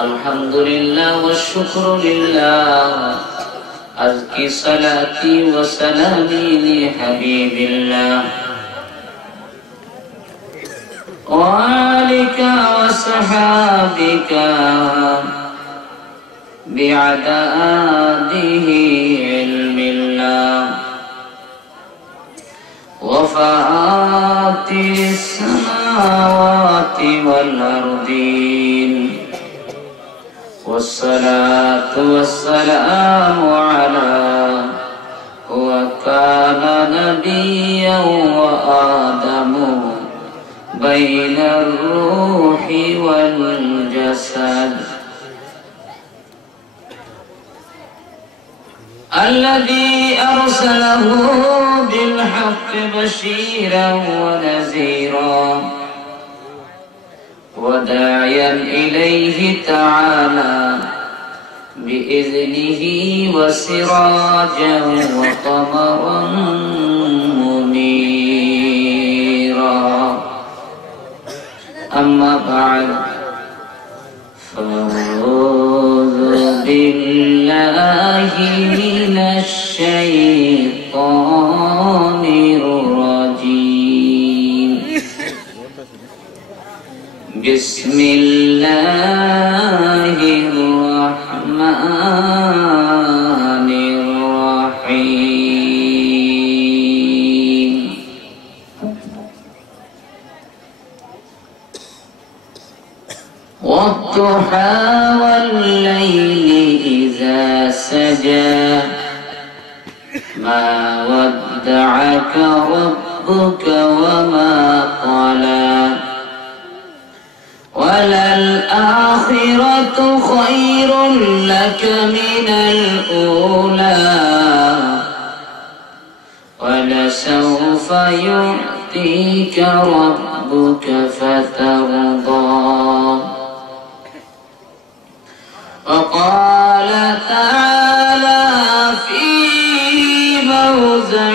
الحمدلله والشكر لله أزكي صلاتي وسلامي لحبيب الله وآلك وصحابك بعداده علم الله وفاتر السماوات والأرضين والصلاة والسلام على وكان نبيا وآدم بين الروح والجسد الذي أرسله بالحق بشيرا ونذيرا وداعيا إليه تعالى بإذنه وسراجا وقمرا منيرا أما بعد فأعوذ بالله من الشيطان الرجيم بسم الله الرحمن الرحيم والضحى والليل إذا سجى ما ودعك ربك وما قلى وللآخرة خير لك من الأولى ولسوف يعطيك ربك فترضى وقال تعالى في موضع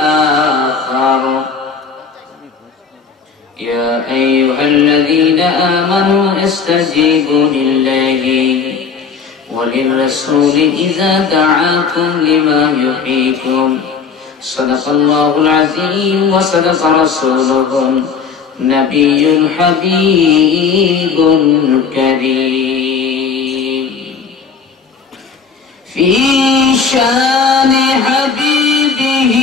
آخر يا أيها الذين آمنوا استجيبوا لله وللرسول إذا دعاكم لما يحييكم صدق الله العظيم وصدق رسوله النبي الحبيب الكريم في شان حبيبه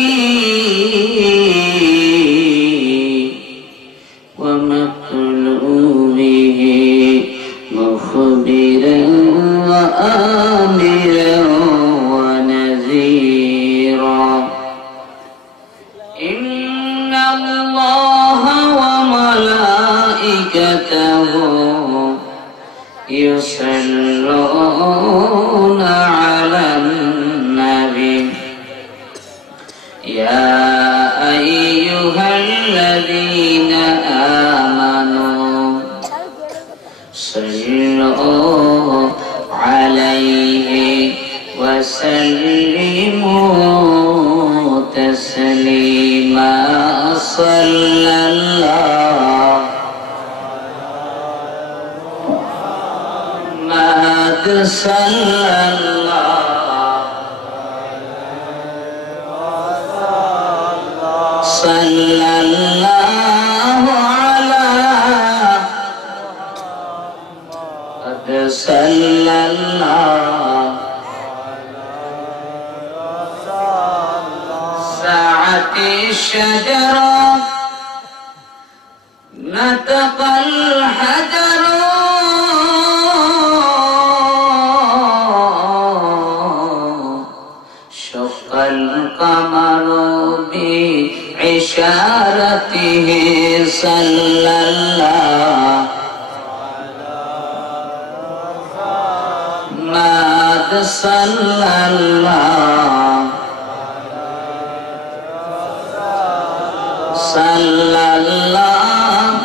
ومطلوبه مخبرا وآمرا ونذيرا إن الله وملائكته يصلون على النبي يا أيها الذين آمنوا صلوا عليه وسلموا تسليما صلى الله صلى الله صلى الله على قد صلى الله ساعة الشجرة نطق الحجر القمر بإشارته صلى الله مات صلى الله صلى الله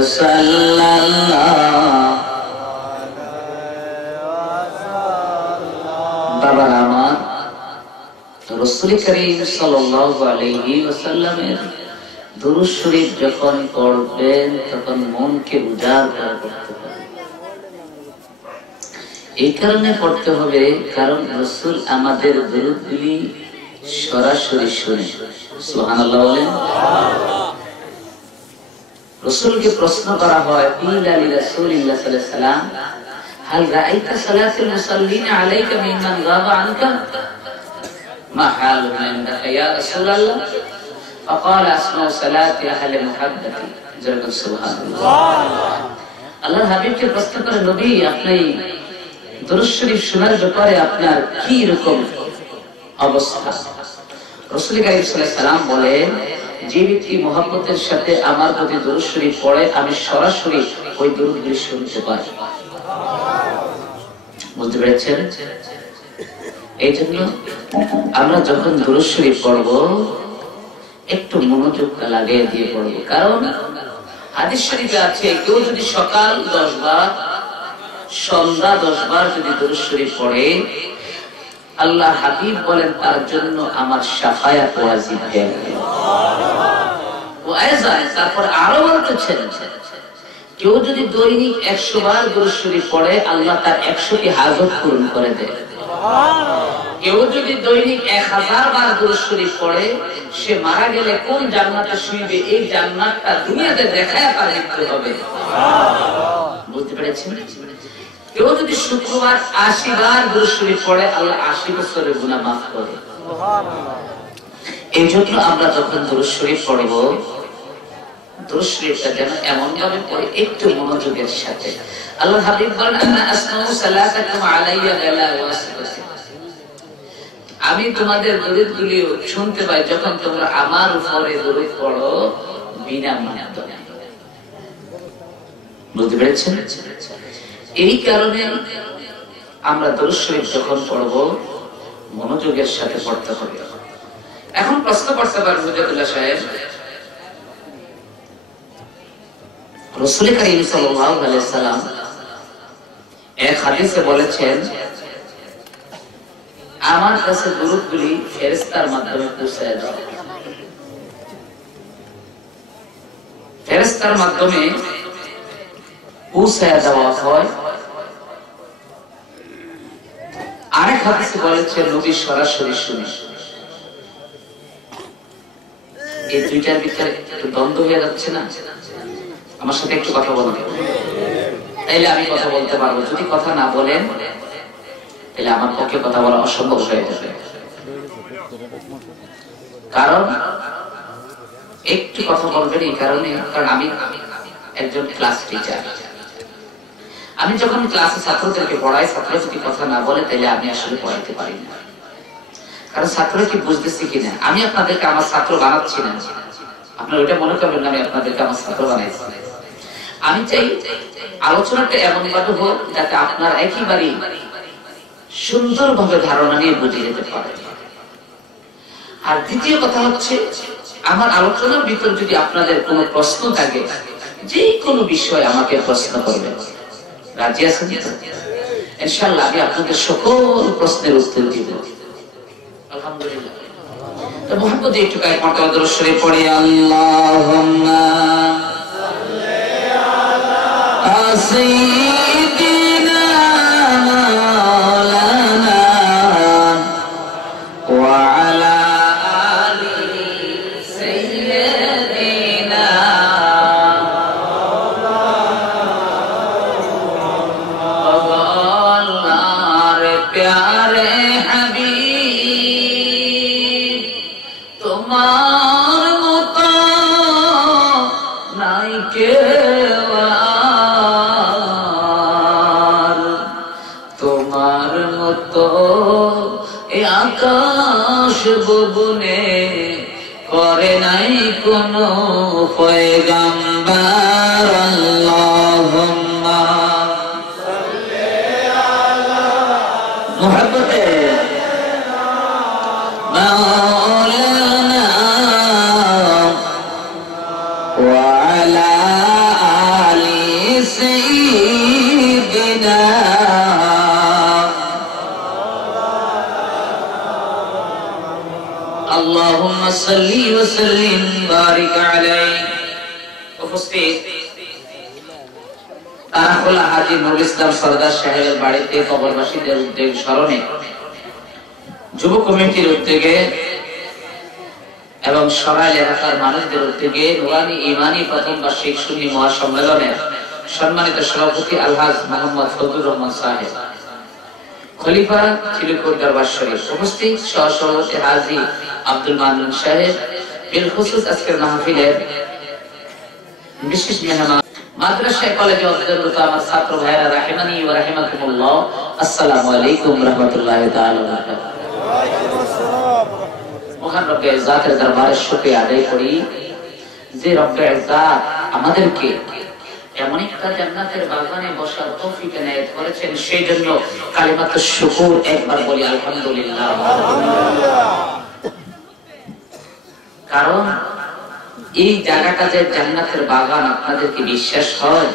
صلى الله রাসূল করিম সাল্লাল্লাহু আলাইহি ওয়াসাল্লামের দুরূদ শরীফ যখন পড়বেন তখন মনকে উজাড় করে পড়তে হবে। এই কারণে পড়তে হবে কারণ রাসূল আমাদের দুরূদগুলি সরাসরি শুনে। সুবহানাল্লাহ বলেন। রাসূলকে প্রশ্ন করা হয় ইলা লিরাসূলিল্লাহ সাল্লাল্লাহু আলাইহি সাল্লাম হাল রাআইতা সালাতুল মুসাল্লিনা আলাইকা মিম্মান গাবা আনকা মা হালুহুম ইনদাকা ইয়া রাসূলাল্লাহ فقال اسمع صلاه اهل محبتي জরুর সুবহানাল্লাহ। আল্লাহর হাবিবকে প্রশ্ন করে নবী আপনি দুরূদ শরীফ শোনার ব্যাপারে আপনার কি রকম অবস্থা? রাসূল কারীম সাল্লাল্লাহু আলাইহি সাল্লাম বলেন যে ব্যক্তি মুহাব্বতের সাথে আমার প্রতি দুরূদ শরীফ পড়ে আমি সরাসরি ওই দুরূদগুলি শুনতে পাই। বুঝতে পেরেছেন? এই জন্য আমরা যখন দুরূদ শরীফ পড়ব একটু মনোযোগটা লাগিয়ে দিয়ে পড়ব। কারণ হাদিস শরীফে আছে কেউ যদি সকাল 10 বার সন্ধ্যা 10 বার যদি দুরূদ শরীফ পড়ে আল্লাহ হাবিব বলেন তার জন্য আমার শাফায়াত ওয়াজিব হয়ে গেল। তারপর আরো বলতেছেন কেউ যদি দৈনিক 100 বার দুরূদ শরীফ পড়ে আল্লাহ তার 100টি হাজত পূরণ করে দেয়। কেউ যদি দৈনিক 1000 বার দুরূদ শরীফ পড়ে সে মারা গেলে কোন জান্নাতে শুইবে এই জান্নাতটা দুনিয়াতে দেখায় তার মৃত্যু হবে। বুঝতে পেরেছেন? কেউ যদি শুক্রবার 80 বার দুরূদ শরীফ পড়ে আল্লাহ 80 বছরের গুনাহ মাফ করে। এই জন্য আমরা যখন দুরূদ শরীফ পড়ব দুরূদ শরীফটা যেন এমন ভাবে পড়ে একটু মনোযোগের সাথে। আল্লাহ হাবিব বলেন আনা আসমাউ সালাতাকুম আলাইয়া বিলা ওয়াসিতাতি আমি তোমাদের দুরূদগুলি শুনতে পাই যখন তোমরা আমার উপরে দুরূদ পড়ো বিনা মাধ্যমে। বুঝতে পেরেছেন? এই কারণে আমরা দুরূদ শরীফ যখন পড়ব মনোযোগের সাথে পড়তে হবে। এখন প্রশ্ন করতে পারেন মুজাদ্দিদুল্লাহ সাহেব রাসূল কারীম সাল্লাল্লাহু আলাইহি ওয়াসাল্লাম এক হাদিসে বলেছেন আমার কাছে দুরূদগুলি ফেরেশতার মাধ্যমে পৌঁছায় যায়। ফেরেশতার মাধ্যমে পৌঁছায় দেওয়া হয়। আরেক হাদিসে বলেছে নবী সরাসরি শুনে। এই দুইটার ভিতরে একটু দ্বন্দ্ব হয়ে যাচ্ছে না? আমার সাথে একটু কথা বলুন, তাইলে আমি কথা বলতে পারবো। যদি কথা না বলেন তাহলে আমার পক্ষে কথা বলা অসম্ভব হয়ে যাবে। কারণ একটু কথা বলবেন এই কারণে কারণ আমি একজন ক্লাস টিচার। আমি যখন ক্লাসে ছাত্রদেরকে পড়াই ছাত্র যদি কথা না বলে তাহলে আমি আসলে পড়াইতে পারি না। কারণ ছাত্র কি বুঝতেছি কিনা আমি আপনাদেরকে আমার ছাত্র বানাচ্ছি না। আপনারা ওইটা মনে করবেন না আমি আপনাদেরকে আমার ছাত্র বানাইছি। আমি চাই আলোচনাটা এমন ভাবে হোক যাতে আপনারা একেবারে সুন্দরভাবে ধারণা নিয়ে বুঝে যেতে পারে। আর দ্বিতীয় কথা হচ্ছে আমার আলোচনার ভিতর যদি আপনাদের কোনো প্রশ্ন থাকে যে কোনো বিষয় আমাকে প্রশ্ন করবেন। রাজি আছেন? ইনশাআল্লাহ আমি আপনাদের সকল প্রশ্নের উত্তর দিব। আলহামদুলিল্লাহ। তো মুহাম্মদ একটু কায় পাঁচটা দরুদ শরীফ পড়ি। আল্লাহুম্মা সাল্লি আলা সাইয়্যিদিনা মাওলানা ওয়া আলা আলি সাইয়্যিদিনা আল্লাহর প্যারে হাবিব তোমার মতো নাই কেউ আর, তোমার মতো এই আকাশ ভুবনে করে নাই কোনো পয়গম্বর। আল্লাহুম্মা সাল্লি আলা মুহাম্মাদে মাওলানা ওয়া আলা আলি সাইয়্যিদিনা اللهم আল্লাহুম্মা সাল্লি ওয়া সাল্লিম বারিক আলাইহি। উপস্থিত তারাকুল হাজী নুরুল ইসলাম সরদার সাহেবের বাড়িতে কবরবাসীদের উদ্যোগ স্মরণে যুব কমিটির উদ্যোগে এবং সরাইল এলাকার মানুষদের উদ্যোগে নুরানি ইমানি প্রথম বার্ষিক সুন্নি মহাসম্মেলনের সম্মানিত সভাপতি আলহাজ মোহাম্মদ ফজলুর রহমান সাহেব, খলিফা চিলুকুর দরবার শরীফ, উপস্থিত সহ-সভাপতি হাজী আব্দুল মান্নান সাহেব, বিল খুসুস আজকের মাহফিলের বিশেষ মেহমান, মাদ্রাসা কলেজে অধ্যয়নরত আমার ছাত্র ভাইরা রাহিমানি ওয়া রাহিমাকুমুল্লাহ, আসসালামু আলাইকুম ওয়া রাহমাতুল্লাহি তাআলা ওয়া বারাকাতুহু। মহান রব্বে ইজ্জাতের দরবারে শুকরিয়া আদায় করি যে রব্বে ইজ্জাত আমাদেরকে এমন একটা জান্নাতের বাগানে বসার তৌফিক এনায়েত করেছেন, সেই জন্য কালিমাতুশ শুকর একবার বলি আলহামদুলিল্লাহ। কারণ এই জায়গাটা যে জান্নাতের বাগান, আপনাদের কি বিশ্বাস হয়?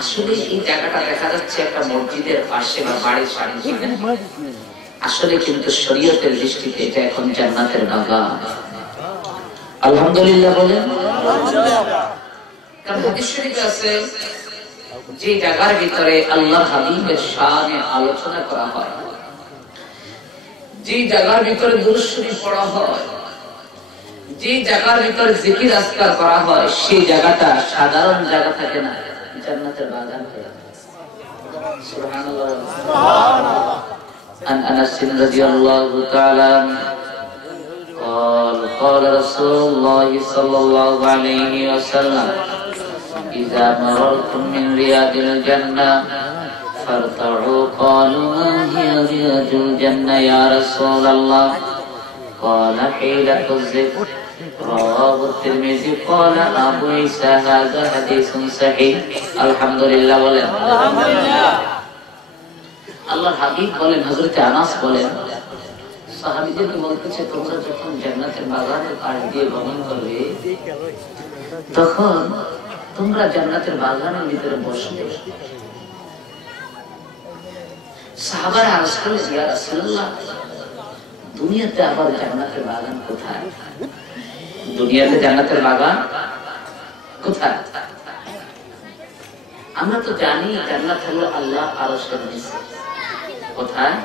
আসলে এই জায়গাটা দেখা যাচ্ছে একটা মসজিদের পাশে বা বাড়ির সামনে, আসলে কিন্তু শরীয়তের দৃষ্টিতে এটা এখন জান্নাতের বাগান। আলহামদুলিল্লাহ বলেন। কারণ হাদিস শরীফে আছে যে জায়গার ভিতরে আল্লাহর হাবিবের শানে আলোচনা করা হয়, যে জায়গার ভিতরে দুরূদ শরীফ পড়া হয়, যে জায়গার ভিতরে জিকির আজকার করা হয়, সেই জায়গাটা সাধারণ জায়গা থাকে না, জান্নাতের বাগান থাকে। সুবহানাল্লাহ। সুবহানাল্লাহ। عن أنس رضي الله تعالى قال قال رسول الله صلى الله عليه وسلم إذا مررتم من رياض الجنة فارتعوا قالوا ما هي رياض الجنة يا رسول الله قال حيلة الذكر رواه الترمذي قال أبو عيسى هذا حديث صحيح الحمد لله الحمد لله। আল্লাহর হাবিব বলেন, হযরতে আনাস বলেন, সাহাবীদেরকে বলতেছে তোমরা যখন জান্নাতের বাগানের পাশ দিয়ে ভ্রমণ করবে তখন তোমরা জান্নাতের বাগানের ভিতরে বসবে। সাহাবারা আরজ করলেন, ইয়া রাসূলুল্লাহ, দুনিয়াতে আবার জান্নাতের বাগান কোথায়? দুনিয়াতে জান্নাতের বাগান কোথায়? আমরা তো জানি জান্নাত হলো আল্লাহ আরশের নিচে। কোথায়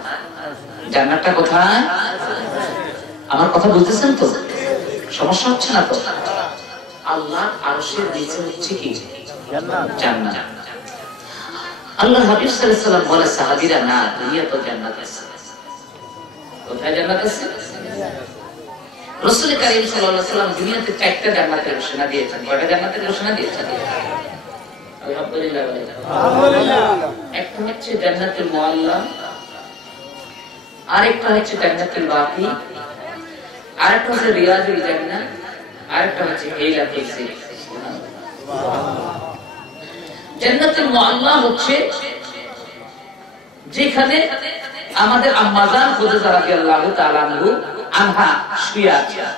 জান্নাতটা? কোথায়? আমার কথা বুঝতেছেন তো? সমস্যা হচ্ছে না তো? আল্লাহ আরশের নিচে হচ্ছে কি? জান্নাত। আল্লাহর হাবিব সাল্লাল্লাহু আলাইহি ওয়াসাল্লাম বলে, সাহাবীরা, না, দুনিয়া তো জান্নাত আছে। কোথায় জান্নাত আছে? রাসূল কারীম সাল্লাল্লাহু আলাইহি ওয়াসাল্লাম দুনিয়াতে 4টা জান্নাতের ঘোষণা দিয়েছেন। কয়টা জান্নাতের ঘোষণা দিয়েছেন? আলহামদুলিল্লাহ। আলহামদুলিল্লাহ। একটা হচ্ছে জান্নাতুল মুআল্লা, আরেকটা হচ্ছে জান্নাতুল বাকি, আরেকটা হচ্ছে রিয়াজুল জান্নাহ, আরেকটা হচ্ছে হিলাতুল জিক। জান্নাতুল মুআল্লা হচ্ছে যেখানে আমাদের আম্মা জান খুদিজা রাদিয়াল্লাহু তাআলা আনহা শুয়ে আছেন।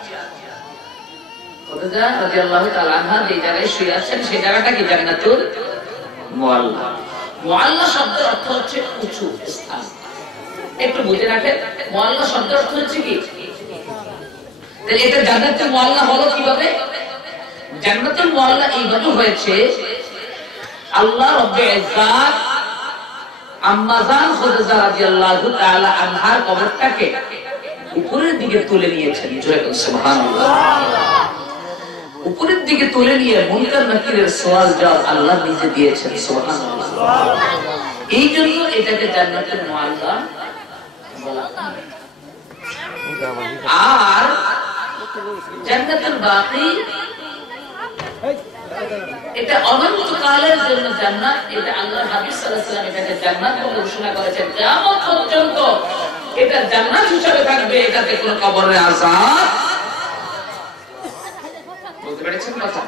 খুদিজা রাদিয়াল্লাহু তাআলা আনহা যে জায়গায় শুয়ে আছেন সেই জায়গাটা কি? জান্নাতুল মুআল্লা। মুআল্লা শব্দের অর্থ হচ্ছে উঁচু স্থান। একটু বুঝে রাখেন, মুআল্লা শব্দের অর্থ হচ্ছে কি? তাহলে এটা জান্নাতুল মুআল্লা হলো কিভাবে? জান্নাতুল মুআল্লা এইভাবে হয়েছে, আল্লাহ রাব্বুল ইজ্জাত আম্মা জান খুদিজা রাদিয়াল্লাহু তাআলা আনহার কবরটাকে উপরের দিকে তুলে নিয়েছেন। জোরে বলুন সুবহানাল্লাহ। উপরের দিকে তুলে নিয়ে মুনকার নাকিরের সওয়াল জবাব আল্লাহ নিজে দিয়েছেন। সুবহানাল্লাহ। এই জন্য এটাকে জান্নাতুল মুআল্লা বলা হয়। আর জান্নাতুল বাকি এটা অনন্তকালের জন্য জান্নাত। এটা আল্লাহর হাবিব সাল্লাল্লাহু আলাইহি ওয়াসাল্লাম এটাকে জান্নাত বলে ঘোষণা করেছেন। কিয়ামত পর্যন্ত এটা জান্নাত হিসেবে থাকবে, এটাতে কোনো কবরের আযাব। বুঝতে পেরেছেন কথা?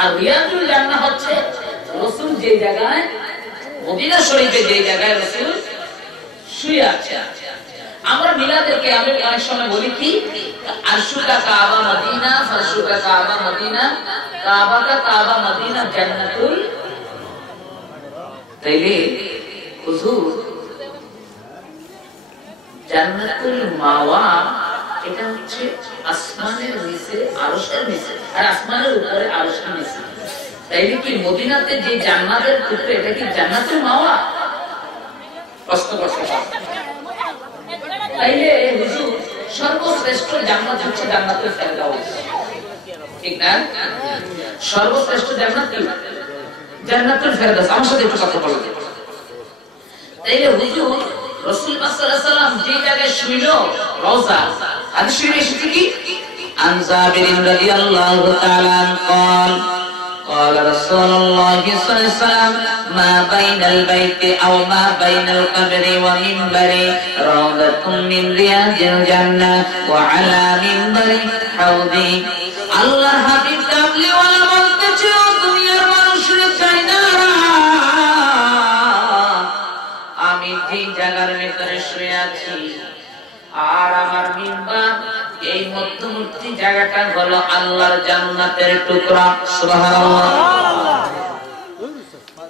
আর রিয়াজুল জান্নাহ হচ্ছে রাসূল যে জায়গায়, মদিনা শরীফে যে জায়গায় রাসূল শুয়ে আছেন। আমরা মিলাদেরকে আমি অনেক সময় বলি কি, আরশুকা কাবা মদিনা, ফারশুকা কাবা মদিনা, কাবা কা কাবা মদিনা জান্নাতুল। তাইলে হুজুর জান্নাতুল মাওয়া এটা হচ্ছে আসমানের নিচে আরশের নিচে, আর আসমানের উপরে আরশের নিচে। তাইলে কি মদিনাতে যে জান্নাতের টুকরো এটা কি জান্নাতুল মাওয়া? প্রশ্ন করতে পারেন। তাইলে হুজুর সর্বশ্রেষ্ঠ জান্নাত হচ্ছে জান্নাতুল ফেরদাউস, ঠিক না? সর্বশ্রেষ্ঠ জান্নাত কি? জান্নাতুল ফেরদাউস। আমার সাথে একটু কথা বলুন। তাইলে হুজুর রাসূল সাল্লাল্লাহু আলাইহি ওয়াসাল্লাম যে জায়গায় শুইল রওজা, হাদিস শরীফে এসেছে কি? আন জাবির রাদিয়াল্লাহু তাআলা قال قال رسول الله صلى الله عليه وسلم ما بين البيت أو ما بين القبر ومنبري روضة من رياض الجنة وعلى منبري حوضي الله حبيب কাবলি ওয়ালা বলতেছে, ও দুনিয়ার মানুষের চাইনারা, আমি যে জায়গার ভিতরে শুয়ে আছি আর আমার মিম্বার এই মধ্যবর্তী জায়গাটা হলো আল্লাহর জান্নাতের টুকরা। সুবহানাল্লাহ।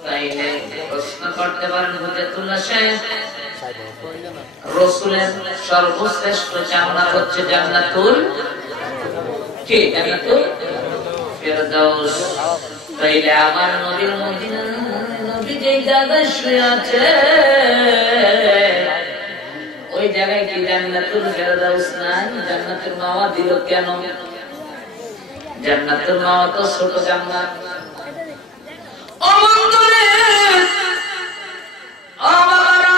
তাইলে প্রশ্ন করতে পারেন হুজাতুল্লাহ সাহেব, রাসূলের সর্বশ্রেষ্ঠ জান্নাত হচ্ছে জান্নাতুল কি? জান্নাতুল ফেরদাউস। তাইলে আমার নবীর মদিনা নবী যেই জায়গায় শুয়ে আছে ওই জায়গায় কি জান্নাতুল ফেরদাউস নাই? জান্নাতুল মাওয়া দিল কেন? জান্নাতুল মাওয়া তো ছোট জান্নাত। ও বন্ধুরে, ও বাবারা,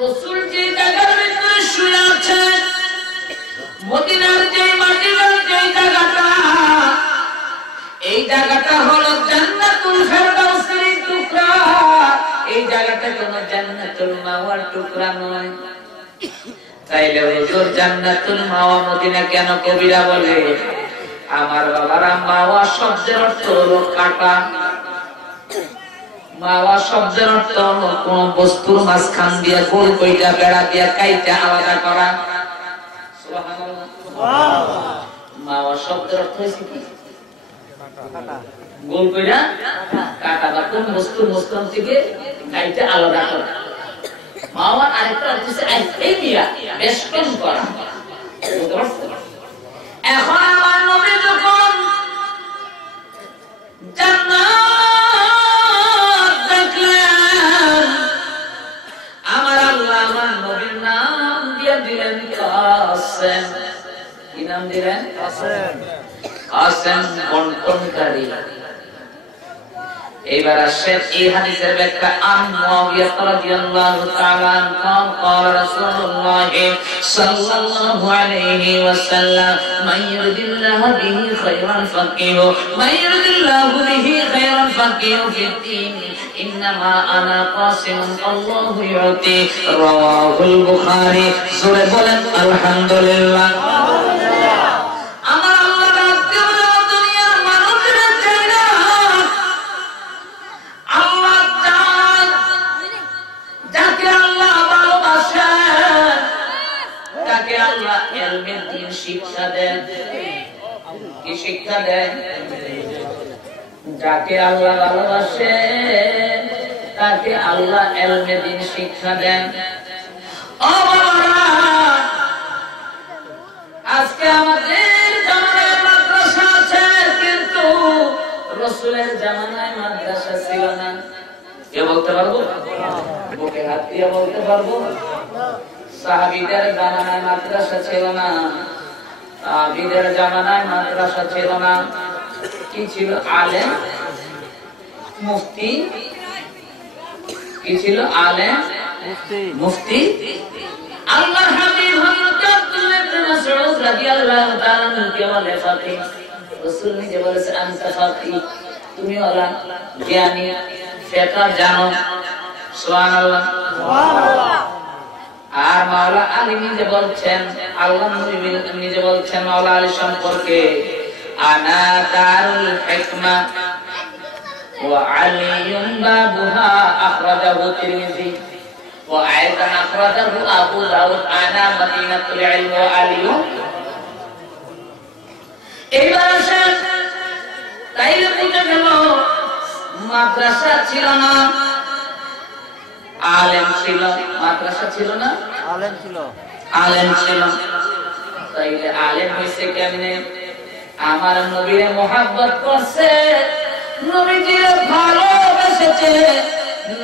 রাসূল যে জায়গার ভিতরে শুয়ে আছে মদিনার যে মাটির যে জায়গাটা, এই জায়গাটা হলো জান্নাতুল ফেরদাউসের টুকরা। এই জায়গাটা কোন জান্নাতুল মাওয়ার টুকরা নয়। তাইলে হুজুর জান্নাতুল মাওয়া মদিনা কেন কবিরা বলে? আমার বাবারা, মাওয়া শব্দের অর্থ হলো কাটা। মাওয়া শব্দের অর্থ হলো কোন বস্তুর মাঝখান দিয়ে গোল কইটা বেড়া দিয়া কাইটা আলাদা করা। সুবহানাল্লাহ। মাওয়া শব্দের অর্থ হইছে কি? গোল কইরা কাটা বা কোন বস্তুর মাঝখান থেকে কাইটা আলাদা করা। মাওয়ার আরেকটা অর্থ হচ্ছে আইফিয়া, বেষ্টন করা। এখন আমার নবী যখন জান্নাত দেখলেন, আমার আল্লাহ আমার নবীর নাম দিয়ে দিলেন কাসেম। কি নাম দিলেন? কাসেম। কাসেম বন্টনকারী। এবার আসেন এই হাদিসের ব্যাখ্যা। আন মুআবিয়া রাদিয়াল্লাহু তাআলা قال قال رسول الله صلى الله عليه وسلم من يرد الله به خيرا فقهه من يرد الله به خيرا فقهه في الدين انما انا قاسم الله يعطي رواه البخاري। সূরা বলেন আলহামদুলিল্লাহ। শিক্ষা দেন, কি শিক্ষা দেন? যাকে আল্লাহ ভালোবাসে তাকে আল্লাহ ইলমে দ্বীন শিক্ষা দেন। ও বাবারা, আজকে আমাদের জামানায় মাদ্রাসা আছে, কিন্তু রাসূলের জামানায় মাদ্রাসা ছিল না। কে বলতে পারবো? বুকে হাত দিয়ে বলতে পারবো? সাহাবীদের জামানায় মাদ্রাসা ছিল না। সাহাবীদের জামানায় মাদ্রাসা ছিল না। কি ছিল? আলেম, মুফতি। কি ছিল? আলেম, মুফতি। আল্লাহর হাবিব হযরত আব্দুল্লাহ ইবনে মাসউদ রাদিয়াল্লাহু তাআলা কে বলে ফাকিহ। রাসূল নিজে বলেছেন আনতা ফাকিহ, তুমি হলা জ্ঞানী, ফিকহ জানো। সুবহানাল্লাহ, সুবহানাল্লাহ। আর মাওলা আলী নিজে বলছেন, আল্লাহ নিজে বলছেন মাওলা আলী সম্পর্কে, আনা দারুল হিকমা ওয়া আলিয়ুন বাবুহা আখরাজাহু তিরমিজি ওয়া আইদান আখরাজাহু আবু দাউদ, আনা মদিনাতুল ইলম ওয়া আলিয়ুন। এইবার আসেন, তাইলে বুঝে গেল মাদ্রাসা ছিল না। আলেম ছিল, মাদ্রাসা ছিল না, আলেম ছিল, আলেম ছিল। তাইলে আলেম হইছে কেমনে? আমার নবীরে মোহাব্বত করছে, নবীজিরে ভালোবেসেছে,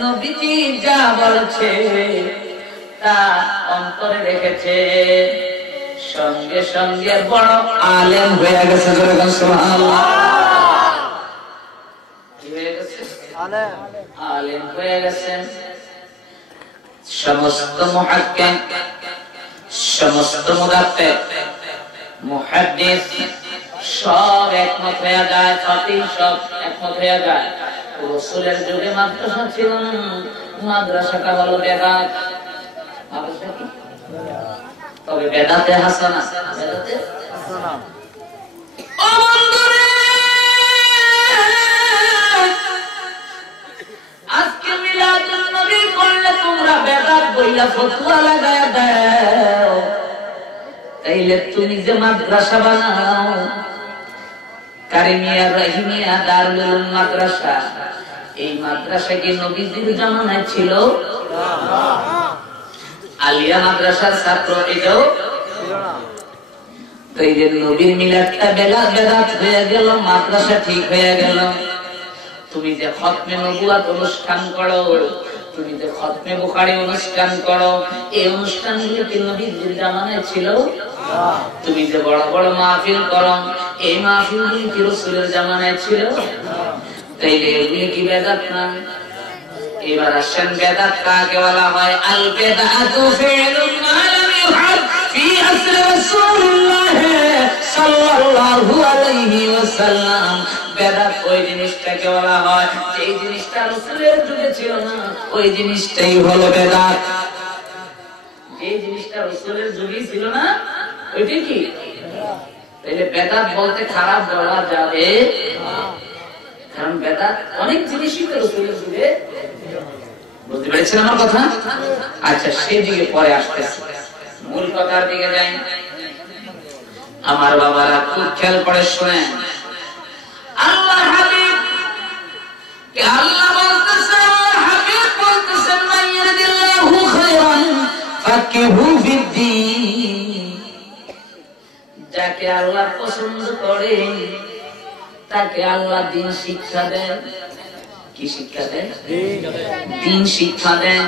নবীজি যা বলছে তা অন্তরে রেখেছে, সঙ্গে সঙ্গে বড় আলেম হয়ে গেছে। সুবহানাল্লাহ। কি হয়ে গেছে? আলেম, আলেম হয়ে গেছেন। সমস্ত মুহাক্কিক, সমস্ত মুদাক্কিক, মুহাদ্দিস সব একমত হয়ে যায়, ফাকিহ সব একমত হয়ে যায়। রাসূলের যুগে মাদ্রাসা ছিল না, মাদ্রাসাটা হলো বেদাত। মাদ্রাসা কি? তবে বেদাতে হাসানা, বেদাতে হাসানা। ও বন্ধুরে, আজকে মিলাদুন নবী করলে তোমরা বেদাত বইলা ফতোয়া লাগায়া দাও, তাইলে তুমি যে মাদ্রাসা বানাও, কারিমিয়া, রহিমিয়া, দারুল উলুম মাদ্রাসা, এই মাদ্রাসা কি নবীজির জামানায় ছিল? আলিয়া মাদ্রাসার ছাত্র এটাও ছিল না। তো এই যে নবীর মিলাদটা বেদাত হয়ে গেল, মাদ্রাসা ঠিক হয়ে গেল। তুমি যে খতমে নবুয়াত অনুষ্ঠান করো, তুমি যে খতমে বুখারী অনুষ্ঠান করো, এই অনুষ্ঠানগুলো কি নবীর জামানায় ছিল? তুমি যে বড় বড় মাহফিল করো, এই মাহফিলগুলি কি রাসূলের জামানায় ছিল? তাইলে এগুলি কি বেদাত না? এবার আসেন বেদাত কাকে বলা হয়? আল বেদাতু ফি'লুন মা লাম ইউহাদ ফি আসর রাসূলুল্লাহ সাল্লাল্লাহু আলাইহি ওয়াসাল্লাম। বেদাত ওই জিনিসটাকে বলা হয় যে জিনিসটা রাসূলের যুগে ছিল না, ওই জিনিসটাই হলো বেদাত। যে জিনিসটা রাসূলের যুগে ছিল না, ওইটা কি? তাহলে বেদাত বলতে খারাপ বলা যাবে, কারণ বেদাত অনেক জিনিসই তো রাসূলের যুগে। বুঝতে পেরেছেন আমার কথা? আচ্ছা, সেই দিকে পরে আসতেছি, মূল কথার দিকে যাই। আমার বাবারা খুব খেয়াল করে শুনেন। আল্লাহ হাবিব কে আল্লাহ বলতেছেন, হাবিব বলতেছেন, মাইয়াদিল্লাহু খায়রান ফাকিহু ফিদ্দীন। যাকে আল্লাহ পছন্দ করেন তাকে আল্লাহ দ্বীন শিক্ষা দেন। কি শিক্ষা দেন? দ্বীন শিক্ষা দেন।